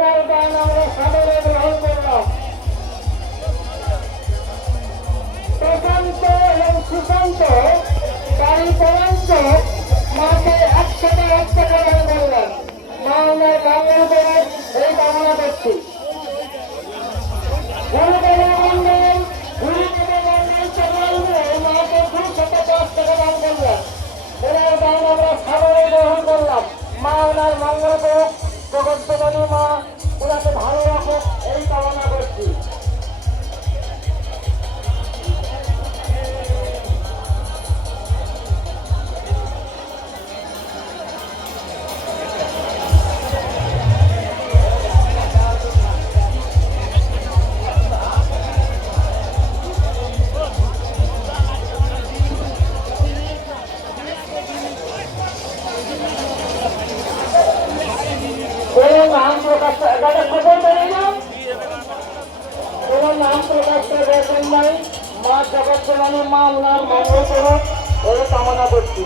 আমরা গ্রহণ করলাম মাকে একসাথে একসাথে গ্রহণ করলেন মা ওনার গাঙ্গের উপরে এই কামনা করছি আমরা মা ওনার মঙ্গল 감사합니다. দাদা খবর দেয় না কোনো নাম প্রকাশ মা জগৎ মা ওনার মঙ্গল করো এই কামনা করছি।